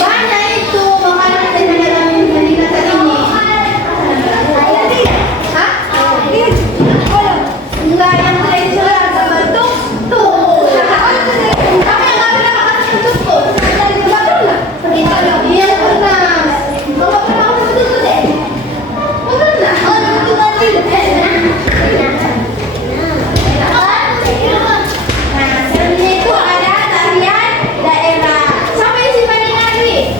Banyak itu makanan yang ada dalam peningkatan ini. Hah? Enggak, yang tradisional sama tuh. Kamu yang nggak pernah makan tutut tuh. Nggak pernah. Iya pernah. Nggak pernah makan tutut deh. Nggak pernah. Nah, selanjutnya itu ada tarian daerah. Siapa yang sih paling nari?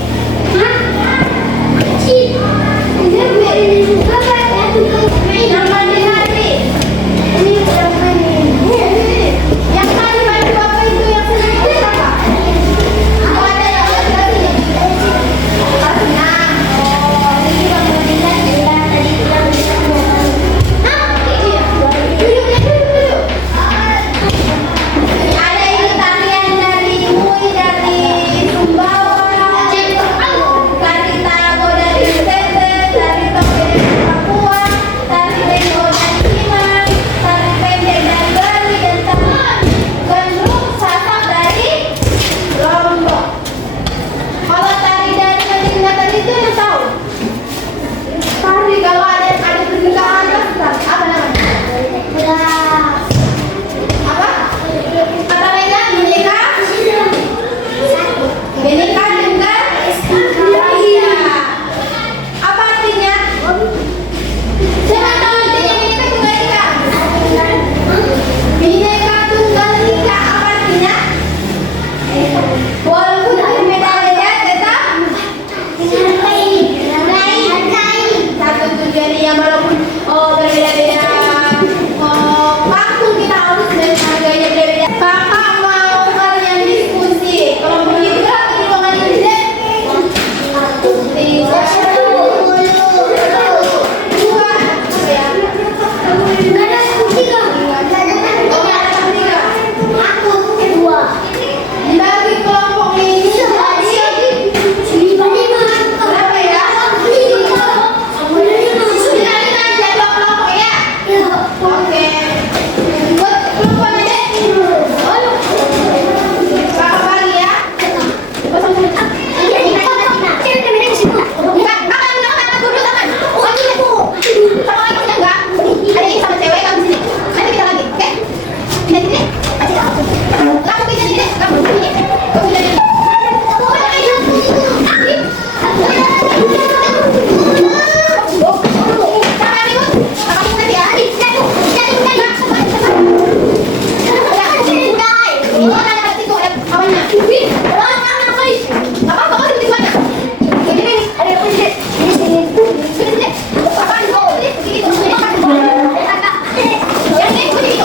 Yang paling nari. Yang paling maju apa itu yang sering kita apa? Oh, ada yang tadi. Renang. Oh, ini bang Madinah cerita tadi kita berenang. Hah? Iya. Duduk. Ada ini tarian dari Mui dari Sumbawa, tari Tarago dari Tete, tari Toke dari Papua, tari Bengko dari Iman, tari Pendek dari Bali, dan tari Gandrung Sasak dari Lombok. Kalau tari dari peningkatan itu yang tahu? Tari kalau ada pernikahan apa namanya? Apa? Kata Medan menikah? Menikah dengan? Iya. Apa artinya? Siapa tahu artinya Bhinneka Tunggal Ika? Bhinneka Tunggal Ika apa artinya? Walaupun berbeda ya tetap satu tujuannya, walaupun berbeda-beda waktu kita harus dan harganya berbeda. Kakak mau kalian diskusi kelompok itu lagi di ruangan ini deh. Tiga, dua, apa ya? Oh, ada tiga. Dibagi kelompok ini berapa ya? Kita aja dua kelompok ya. Oke. Buat kelompok aja. Kakak bagi ya. Enggak, kakak duduk tangan. Sama lagi enggak? Ada ini sama cewek kamu sini. Nanti kita lagi, oke? Pindah sini. Kamu pindah sini deh. Kamu pindah sini. Kamu pindah sini. Kakak ikut. Kakak ikut nanti ya. Oh, ada situ, ada kawannya. Apa kamu di mana? Ini ada sini. Sini. Apaan kau? Sini. Yang ini begitu.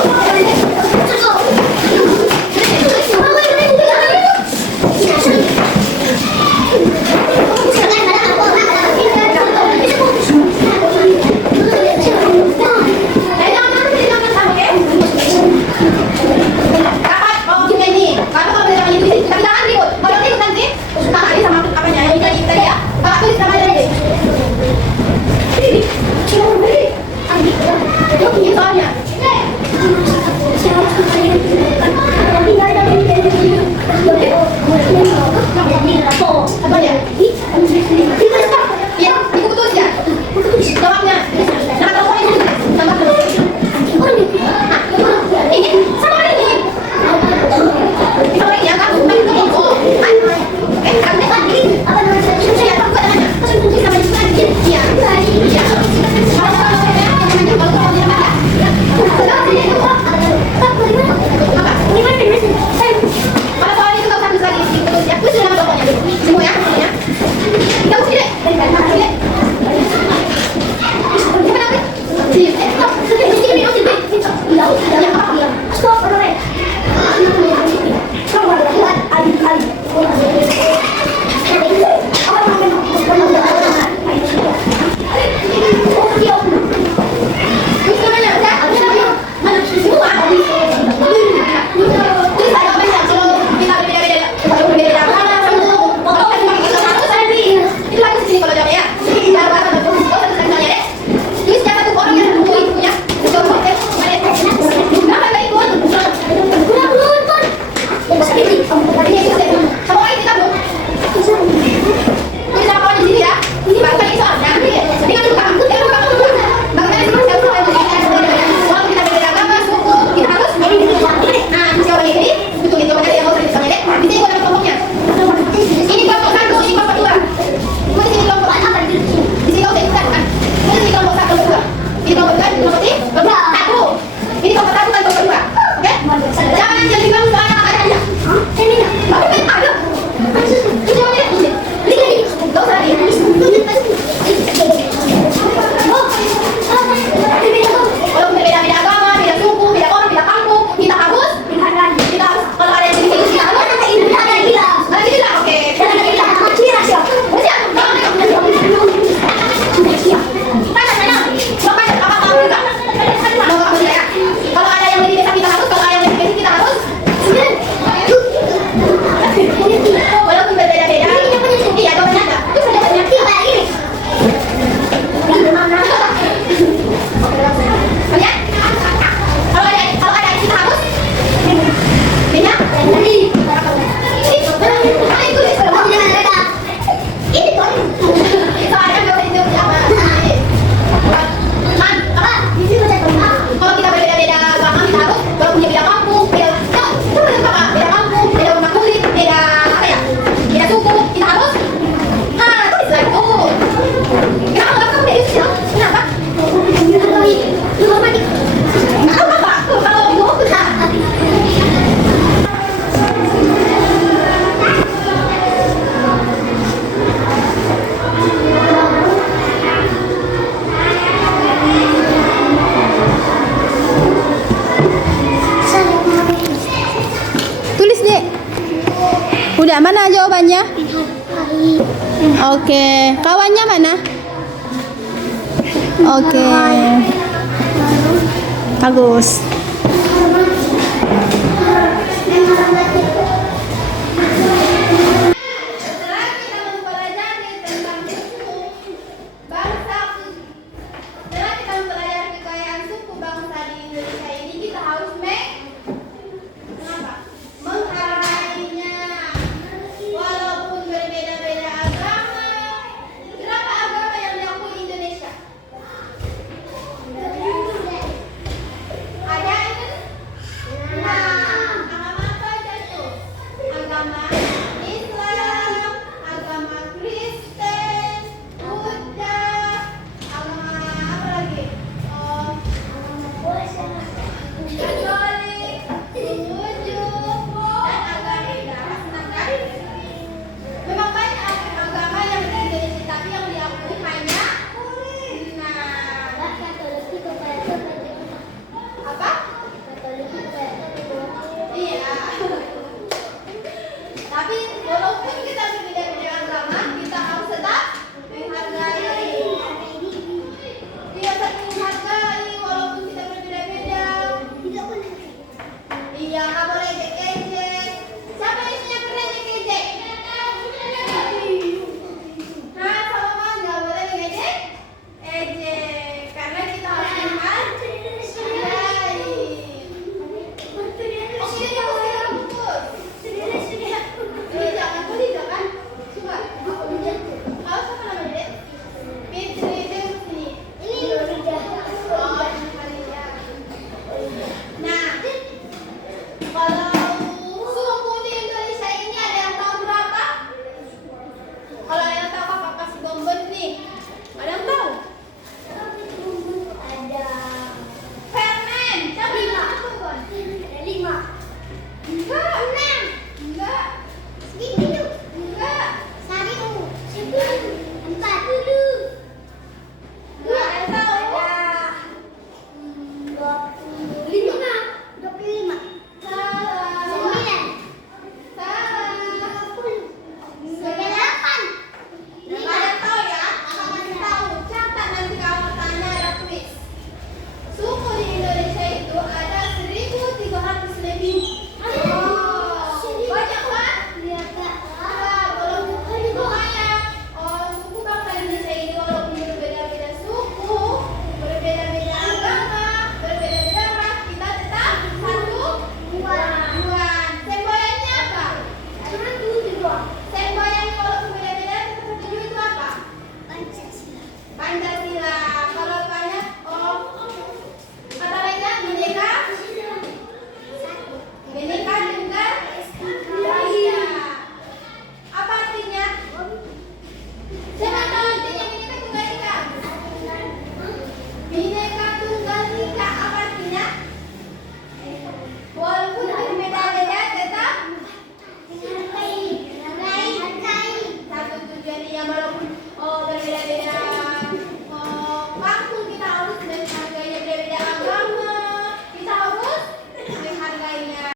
Kakak, oh gini nih. Kalau bilang itu, kita bilang ribut. Udah, mana jawabannya? Oke, kawannya mana? Oke. Bagus.